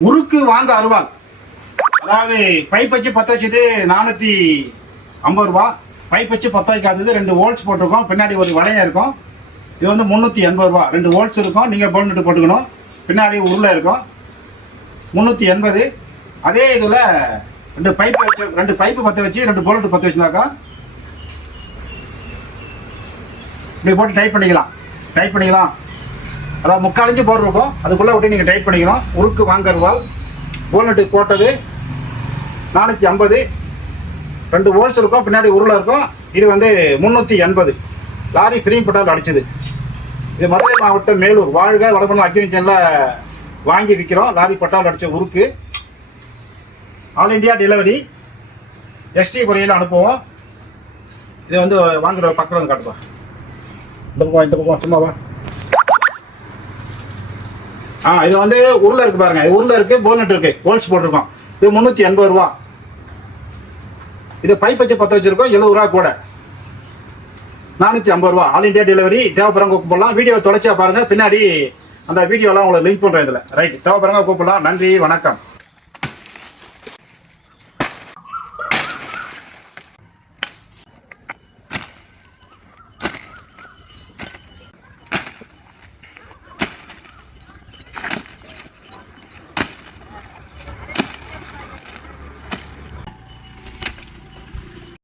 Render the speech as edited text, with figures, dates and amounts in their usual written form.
உருக்கு வாங்க அருவாள். அதாவது பைப் வச்சு பற்ற வச்சது 450 ரூபா. பைப் வச்சு பற்ற வைக்காதது 2 வோல்ட்ஸ் போட்டிருக்கோம். பின்னாடி ஒரு வளையம் இருக்கும். இது வந்து 380 ரூபா. 2 வோல்ட்ஸ் இருக்கும். நீங்கள் போல்நெட்டு போட்டுக்கணும். பின்னாடி உருளை இருக்கும். 380. அதே இதில் 2 பைப்பு பற்ற வச்சு 2 போல்ட்டு பற்ற வச்சுனாக்கா இப்படி போட்டு டைப் பண்ணிக்கலாம். அதாவது 3/4 இன்ச்சு போட்டிருக்கோம். அதுக்குள்ளே விட்டு நீங்கள் டைப் பண்ணிக்கணும். உருக்கு வாங்கருவால் போல்நெட்டு போட்டது 450. 2 வோல்ட்ஸ் இருக்கும். பின்னாடி உருளை இருக்கும். இது வந்து 380. லாரி ஃப்ரீம் பட்டால் அடிச்சது. இது மதுரை மாவட்டம் மேலூர் வாழ்க வடபண்ண அக்ரிகல்ச்சரில் வாங்கி விற்கிறோம். லாரி பட்டால் அடித்த உருக்கு ஆல் இண்டியா டெலிவரி எஸ்டி குறையில் அனுப்புவோம். இது வந்து வாங்குற பக்கம் வந்து காட்டுவோம். இந்த பக்கம் சும்மாவா. இது வந்து உருளை இருக்கு பாருங்க. உருளை இருக்கு, போல்நெட் இருக்கு, வோல்ட்ஸ் போட்டிருக்கோம். இது 380 ரூபா. இது பைப் வச்சு பற்ற வச்சிருக்கோம். 70 ரூபா கூட. 450 ரூபா. All India delivery. தேவைப்படுறவங்க கூப்பிடலாம். வீடியோ தொடர்ச்சியா பாருங்க. பின்னாடி அந்த வீடியோலாம் உங்களுக்கு லிங்க் பண்றேன். இதுல ரைட். தேவைப்படுறவங்க கூப்பிடலாம். நன்றி, வணக்கம்.